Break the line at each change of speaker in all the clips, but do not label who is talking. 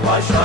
my shine.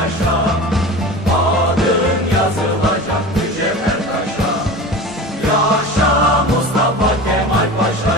Yaşa Mustafa Kemal Paşa.